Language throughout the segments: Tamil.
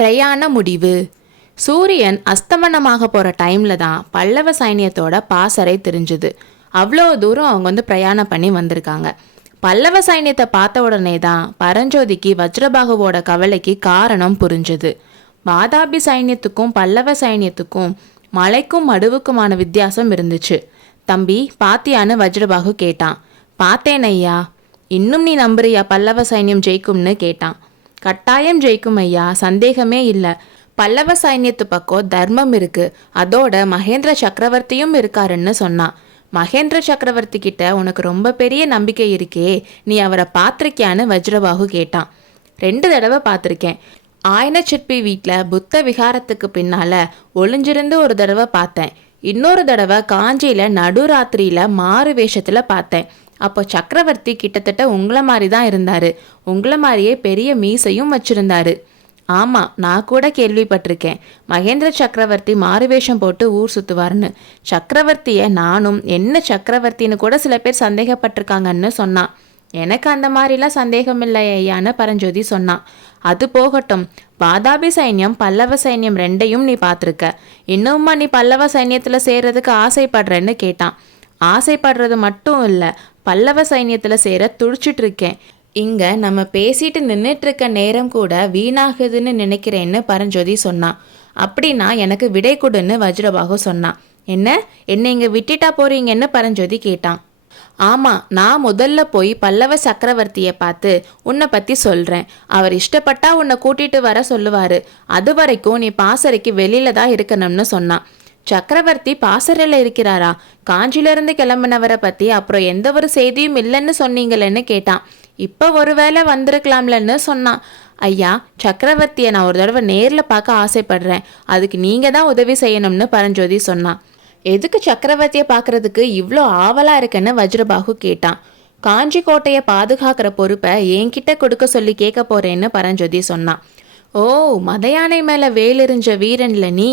பிரயாண முடிவு. சூரியன் அஸ்தமனமாக போகிற டைமில் தான் பல்லவ சைனியத்தோட பாசறை தெரிஞ்சுது. அவ்வளோ தூரம் அவங்க பிரயாணம் பண்ணி வந்திருக்காங்க. பல்லவ சைன்யத்தை பார்த்த உடனே தான் பரஞ்சோதிக்கு வஜ்ரபாகுவோட கவலைக்கு காரணம் புரிஞ்சுது. வாதாபி சைன்யத்துக்கும் பல்லவ சைன்யத்துக்கும் மலைக்கும் மடுவுக்குமான வித்தியாசம் இருந்துச்சு. தம்பி பாத்தியான்னு வஜ்ரபாகு கேட்டான். பார்த்தேன் ஐயா. இன்னும் நீ நம்புறியா பல்லவ சைன்யம் ஜெயிக்கும்னு கேட்டான். கட்டாயம் ஜெயிக்கும் ஐயா, சந்தேகமே இல்லை. பல்லவ சைன்யத்து பக்கம் தர்மம் இருக்கு, அதோட மகேந்திர சக்கரவர்த்தியும் இருக்காருன்னு சொன்னான். மகேந்திர சக்கரவர்த்தி கிட்ட உனக்கு ரொம்ப பெரிய நம்பிக்கை இருக்கே, நீ அவரை பார்த்துருக்கியான்னு வஜ்ரபாகு கேட்டான். 2 தடவை பார்த்துருக்கேன். ஆயனச்சிற்பி வீட்டில் புத்த விகாரத்துக்கு பின்னால ஒளிஞ்சிருந்து ஒரு தடவை பார்த்தேன். இன்னொரு தடவை காஞ்சியில் நடுராத்திரியில் மாறு வேஷத்தில் பார்த்தேன். அப்போ சக்கரவர்த்தி கிட்டத்தட்ட உங்களை மாதிரி தான் இருந்தார். உங்களை மாதிரியே பெரிய மீசையும் வச்சுருந்தாரு. ஆமாம், நான் கூட கேள்விப்பட்டிருக்கேன். மகேந்திர சக்கரவர்த்தி மாறுவேஷம் போட்டு ஊர் சுற்றுவார்னு. சக்கரவர்த்தியை நானும் என்ன சக்கரவர்த்தின்னு கூட சில பேர் சந்தேகப்பட்டிருக்காங்கன்னு சொன்னான். எனக்கு அந்த மாதிரிலாம் சந்தேகம் இல்லை ஐயான்னு பரஞ்சோதி சொன்னான். அது போகட்டும், வாதாபி சைன்யம் பல்லவ சைன்யம் 2யும் நீ பார்த்துருக்க. இன்னும்மா நீ பல்லவ சைன்யத்தில் சேர்றதுக்கு ஆசைப்படுறேன்னு கேட்டான். ஆசைப்படுறது மட்டும் இல்லை, பல்லவ சைன்யத்தில் சேர துடிச்சிட்டு இருக்கேன். இங்கே நம்ம பேசிட்டு நின்றுட்டுருக்க நேரம் கூட வீணாகுதுன்னு நினைக்கிறேன்னு பரஞ்சோதி சொன்னான். அப்படின்னா எனக்கு விடை கொடுன்னு வஜ்ரபாகு சொன்னான். என்ன இங்கே விட்டுட்டா போறீங்கன்னு பரஞ்சோதி கேட்டான். ஆமாம், நான் முதல்ல போய் பல்லவ சக்கரவர்த்தியை பார்த்து உன்னை பற்றி சொல்கிறேன். அவர் இஷ்டப்பட்டா உன்னை கூட்டிகிட்டு வர சொல்லுவார். அது வரைக்கும் நீ பாசறைக்கு வெளியில தான் இருக்கணும்னு சொன்னான். சக்கரவர்த்தி பாசறையில் இருக்கிறாரா? காஞ்சியிலிருந்து கிளம்பினவரை பற்றி அப்புறம் எந்த ஒரு செய்தியும் இல்லைன்னு சொன்னீங்களேன்னு கேட்டான். இப்போ ஒருவேளை வந்திருக்கலாம்லன்னு சொன்னான். ஐயா, சக்கரவர்த்தியை நான் ஒரு தடவை நேரில் பார்க்க ஆசைப்படுறேன். அதுக்கு நீங்கள் தான் உதவி செய்யணும்னு பரஞ்சோதி சொன்னான். எதுக்கு சக்கரவர்த்தியை பார்க்கறதுக்கு இவ்வளோ ஆவலாக இருக்குன்னு வஜ்ரபாகு கேட்டான். காஞ்சி கோட்டையை பாதுகாக்கிற பொறுப்பை என்கிட்ட கொடுக்க சொல்லி கேட்க போறேன்னு பரஞ்சோதி சொன்னான். ஓ, மத யானை மேலே வேலெறிஞ்ச வீரன்ல நீ?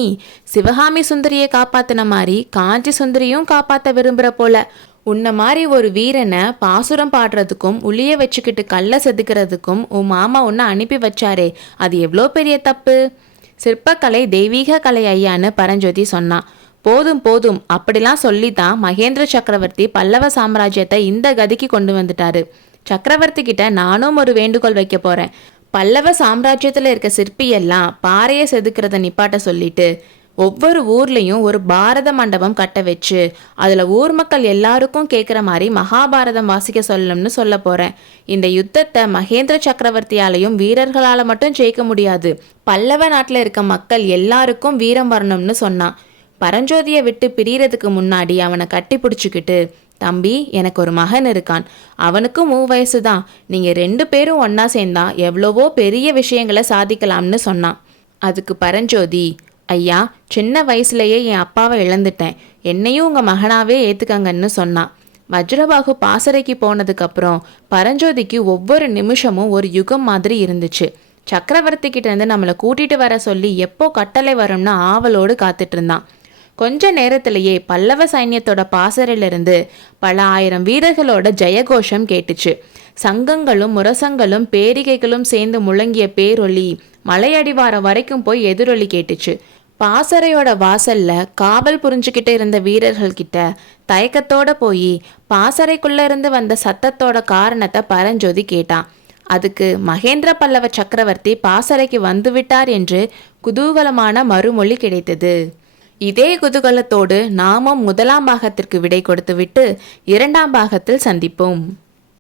சிவகாமி சுந்தரியை காப்பாத்தின மாதிரி காஞ்சி சுந்தரியும் காப்பாற்ற விரும்புகிற போல. உன்ன மாதிரி ஒரு வீரனை பாசுரம் பாடுறதுக்கும் உளிய வச்சுக்கிட்டு கல்லை செதுக்கிறதுக்கும் உன் மாமா உன்னை அனுப்பி வச்சாரே, அது எவ்வளோ பெரிய தப்பு. சிற்பக்கலை தெய்வீக கலை ஐயான்னு பரஞ்சோதி சொன்னான். போதும் போதும், அப்படிலாம் சொல்லித்தான் மகேந்திர சக்கரவர்த்தி பல்லவ சாம்ராஜ்யத்தை இந்த கதிக்கு கொண்டு வந்துட்டாரு. சக்கரவர்த்தி கிட்ட நானும் ஒரு வேண்டுகோள் வைக்க போறேன். பல்லவ சாம்ராஜ்யத்தில் இருக்க சிற்பியெல்லாம் பாறையை செதுக்கிறத நிப்பாட்ட சொல்லிட்டு ஒவ்வொரு ஊர்லேயும் ஒரு பாரத மண்டபம் கட்ட வச்சு அதில் ஊர் மக்கள் எல்லாருக்கும் கேட்குற மாதிரி மகாபாரதம் வாசிக்க சொல்லணும்னு சொல்ல போகிறேன். இந்த யுத்தத்தை மகேந்திர சக்கரவர்த்தியாலையும் வீரர்களால் மட்டும் ஜெயிக்க முடியாது. பல்லவ நாட்டில் இருக்க மக்கள் எல்லாருக்கும் வீரம் வரணும்னு சொன்னான். பரஞ்சோதியை விட்டு பிரியறதுக்கு முன்னாடி அவனை கட்டி பிடிச்சிக்கிட்டு, தம்பி, எனக்கு ஒரு மகன் இருக்கான். அவனுக்கும் 3 வயசு தான். நீங்கள் 2 பேரும் ஒன்றா சேர்ந்தா எவ்வளவோ பெரிய விஷயங்களை சாதிக்கலாம்னு சொன்னான். அதுக்கு பரஞ்சோதி, ஐயா, சின்ன வயசுலேயே என் அப்பாவை இழந்துட்டேன். என்னையும் உங்கள் மகனாவே ஏற்றுக்கங்கன்னு சொன்னான். வஜ்ரபாகு பாசறைக்கு போனதுக்கப்புறம் பரஞ்சோதிக்கு ஒவ்வொரு நிமிஷமும் ஒரு யுகம் மாதிரி இருந்துச்சு. சக்கரவர்த்தி கிட்ட இருந்து நம்மளை கூட்டிகிட்டு வர சொல்லி எப்போ கட்டளை வரும்னு ஆவலோடு காத்துட்டு இருந்தான். கொஞ்ச நேரத்திலேயே பல்லவ சைன்யத்தோட பாசறையிலிருந்து பல ஆயிரம் வீரர்களோட ஜெயகோஷம் கேட்டுச்சு. சங்கங்களும் முரசங்களும் பேரிகைகளும் சேர்ந்து முழங்கிய பேரொலி மலையடிவாரம் வரைக்கும் போய் எதிரொலி கேட்டுச்சு. பாசறையோட வாசல்ல காவல் புரிஞ்சுக்கிட்டு இருந்த வீரர்கள் கிட்ட தயக்கத்தோட போய் பாசறைக்குள்ள இருந்து வந்த சத்தத்தோட காரணத்தை பரஞ்சோதி கேட்டான். அதுக்கு மகேந்திர பல்லவ சக்கரவர்த்தி பாசறைக்கு வந்துவிட்டார் என்று குதூகலமான மறுமொழி கிடைத்தது. இதே குதூகலத்தோடு நாமும் 1ஆம் பாகத்திற்கு விடை கொடுத்துவிட்டு 2ஆம் பாகத்தில் சந்திப்போம்.